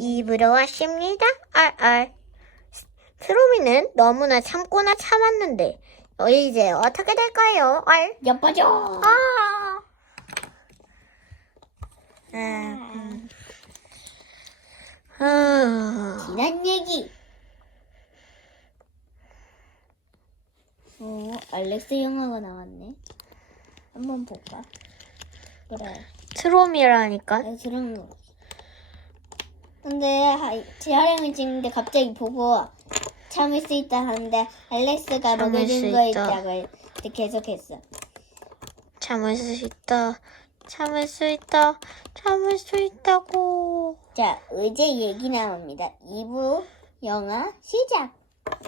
입으로 왔습니다. 알알. 트로미는 너무나 참고나 참았는데 어, 이제 어떻게 될까요? 알. 예뻐져. 아. 음. 아. 지난 얘기. 어, 알렉스 영화가 나왔네. 한번 볼까? 그래. 트로미라니까. 아, 그런 거. 근데 하- 재활용을 찍는데 갑자기 보고 참을 수 있다 하는데 알렉스가 참을 먹여준 수거 있다. 있다고 계속했어. 참을 수 있다. 참을 수 있다. 참을 수 있다고. 자, 의제 얘기 나옵니다. 2부 영화 시작.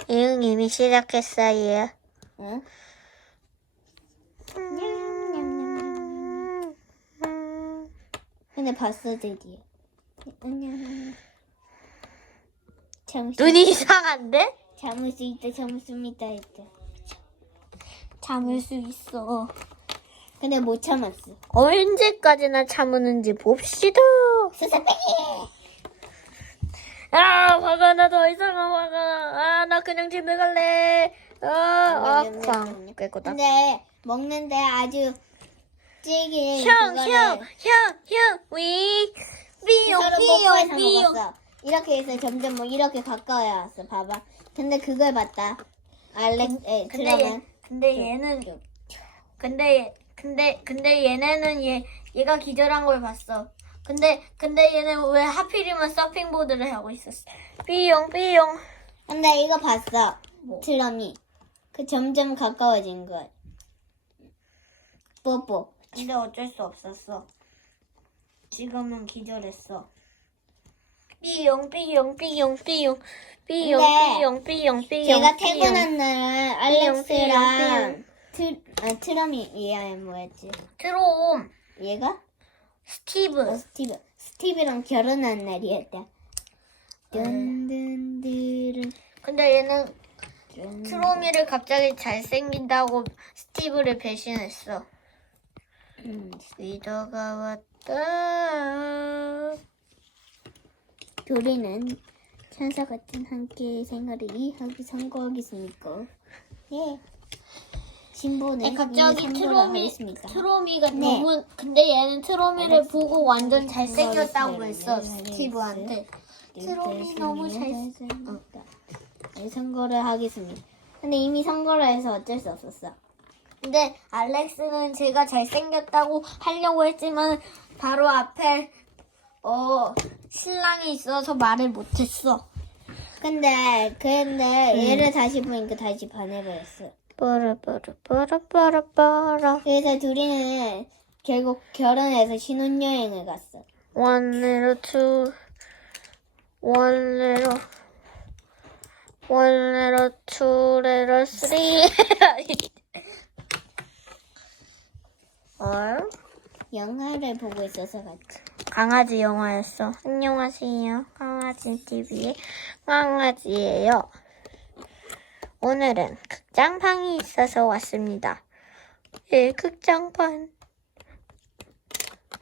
이응 이미 시작했어요. 응? 근데 봤어 드디어. 안녕. 참을 수 눈이 이상한데? 참을 수 있다 참을 수 있다 했다. 참을 수 있어. 근데 못 참았어. 언제까지나 참으는지 봅시다. 수사빼기. 아, 화가 나 더 이상 화가. 아, 나 그냥 집에 갈래. 아, 아, 쾅. 꿰꼬다. 근데 먹는데 아주 찌개. 형, 형, 형, 형, 위, 삐용, 삐용, 삐용. 이렇게 해서 점점 뭐 이렇게 가까워 왔어. 봐봐. 근데 그걸 봤다. 알렉스, 에, 근데 드럼은. 얘, 근데 얘는, 근데, 얘- 근데, 근데 얘네는 얘, 얘가 기절한 걸 봤어. 근데, 근데 얘는 왜 하필이면 서핑 보드를 하고 있었어. 삐용, 삐용. 근데 이거 봤어. 뭐? 드럼이. 그 점점 가까워진 걸. 뽀뽀. 근데 어쩔 수 없었어. 지금은 기절했어. 삐용, 삐용, 삐용, 삐용. 삐용, 근데 삐용, 삐용, 삐용. 제가. 퇴근한 날 알렉스랑 트, 아, 트럼이 얘가 뭐였지? 트롬, 얘가? 어, 스티브. 스티브. 스티브랑 결혼한 날이었다. 든든드른. 근데 얘는 트로미를 갑자기 잘생긴다고 스티브를 배신했어. 음, 리더가 왔다. 둘이는 천사 같은 함께 생활을 이해하기 성공하겠습니까? 예. 신보는 네, 갑자기 트로미? 트로미가 네. 너무, 근데 얘는 트로미를. 보고 완전 잘생겼다고 알렉스. 했어, 알렉스. 스티브한테. 트로미 너무 잘, 잘생겼다. 네, 선거를 하겠습니다. 근데 이미 선거를 해서 어쩔 수 없었어. 근데 알렉스는 제가 잘생겼다고 하려고 했지만 바로 앞에 어 신랑이 있어서 말을 못했어. 근데 근데 음. 얘를 다시 보니까 다시 반해버렸어. 빠라빠라빠라빠라빠라 그래서 둘이는 결국 결혼해서 신혼여행을 갔어. 원레로 투 원레로 원레로 투레로 쓰리 어? 영화를 보고 있어서 갔지. 강아지 영화였어. 안녕하세요. 강아지 TV의 강아지예요. 오늘은 극장방이 있어서 왔습니다. 예, 극장판.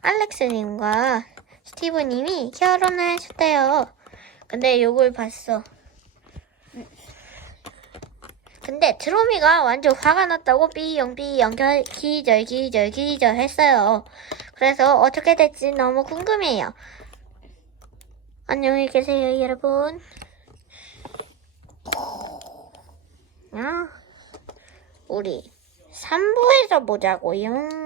알렉스님과 스티브님이 결혼을 하셨대요. 근데 이걸 봤어. 근데 트로미가 완전 화가 났다고 삐용 삐용 결- 기절 기절 기절 했어요. 그래서 어떻게 될지 너무 궁금해요. 안녕히 계세요, 여러분. 아, 우리 3부에서 보자고요.